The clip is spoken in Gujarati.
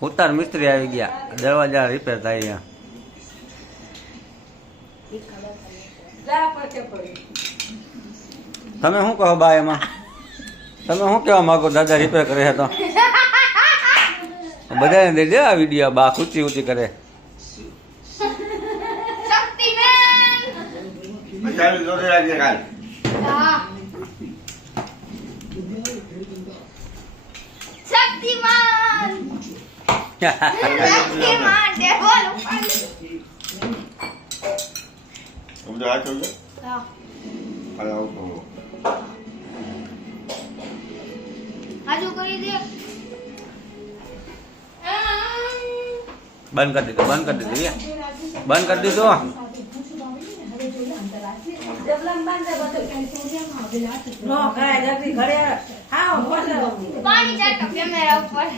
ઉતાર મિસ્ત્રી આવી ગયા, દરવાજા રિપેર થાય. તમે શું કહો બા એમાં? તમે શું કહેવા માંગો? દાદા રિપેર કરે છે તો બધાને દઈ દે આ વિડીયો. બા ઊંચી ઊંચી કરે. બંધ કરી દીધું, બંધ કરી દીધું, બંધ કરી દીધું. પાણી ચાટો કેમેરા ઉપર.